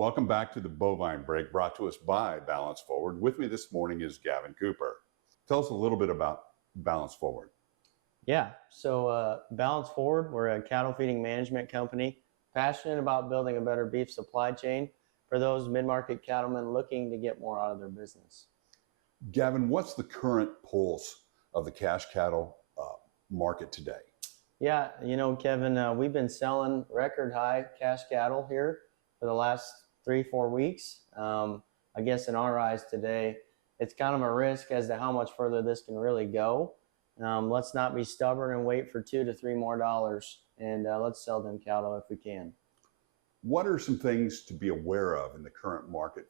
Welcome back to the Bovine Break, brought to us by Balance Forward. With me this morning is Gavin Cooper. Tell us a little bit about Balance Forward. Yeah, so Balance Forward, we're a cattle feeding management company, passionate about building a better beef supply chain for those mid-market cattlemen looking to get more out of their business. Gavin, what's the current pulse of the cash cattle market today? Yeah, Kevin, we've been selling record high cash cattle here for the last 3-4 weeks. I guess in our eyes today, it's kind of a risk as to how much further this can really go. Let's not be stubborn and wait for $2 to $3 more, and let's sell them cattle if we can. What are some things to be aware of in the current market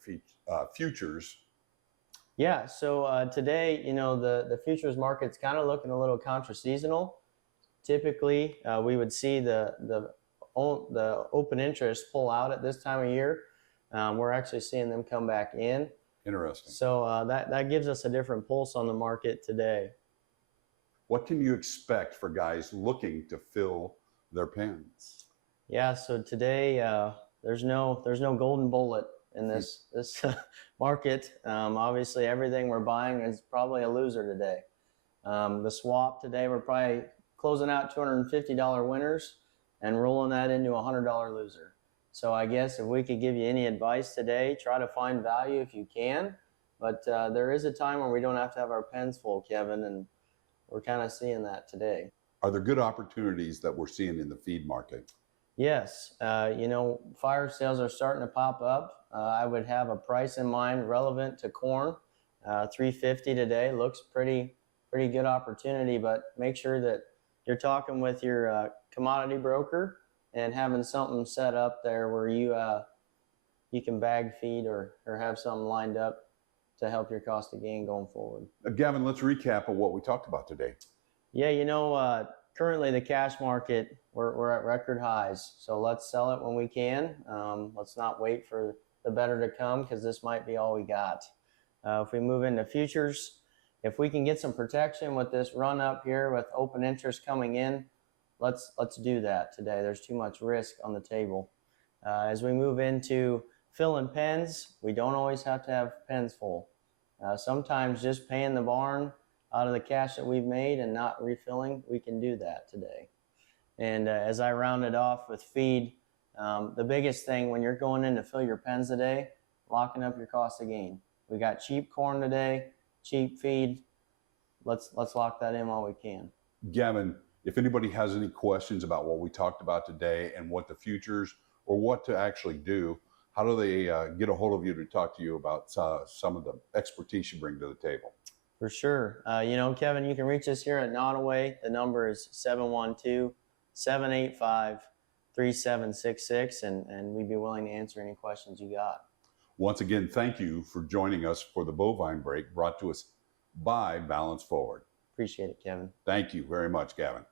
futures? Yeah, so today, the futures market's kind of looking a little contra-seasonal. Typically, we would see the open interest pull out at this time of year. We're actually seeing them come back in. Interesting. So that gives us a different pulse on the market today. What can you expect for guys looking to fill their pens? Yeah, so today there's no golden bullet in this market. Obviously, everything we're buying is probably a loser today. The swap today, we're probably closing out $250 winners and rolling that into a $100 loser. So I guess if we could give you any advice today, try to find value if you can. But there is a time when we don't have to have our pens full, Kevin, and we're kind of seeing that today. Are there good opportunities that we're seeing in the feed market? Yes, fire sales are starting to pop up. I would have a price in mind relevant to corn. $3.50 today looks pretty good opportunity, but make sure that you're talking with your commodity broker and having something set up there where you can bag feed or have something lined up to help your cost of gain going forward. Gavin, let's recap of what we talked about today. Yeah, currently the cash market, we're at record highs. So let's sell it when we can. Let's not wait for the better to come because this might be all we got. If we move into futures, if we can get some protection with this run up here with open interest coming in, let's do that today. There's too much risk on the table. As we move into filling pens, we don't always have to have pens full. Sometimes just paying the barn out of the cash that we've made and not refilling, we can do that today. And as I rounded off with feed, the biggest thing when you're going in to fill your pens today, locking up your cost of gain. We got cheap corn today, cheap feed. Let's lock that in while we can. Gavin, if anybody has any questions about what we talked about today and what the futures or what to actually do, how do they get a hold of you to talk to you about some of the expertise you bring to the table? For sure. Kevin, you can reach us here at Nottoway. The number is 712-785-3766, and we'd be willing to answer any questions you got. Once again, thank you for joining us for the Bovine Break, brought to us by Balance Forward. Appreciate it, Kevin. Thank you very much, Gavin.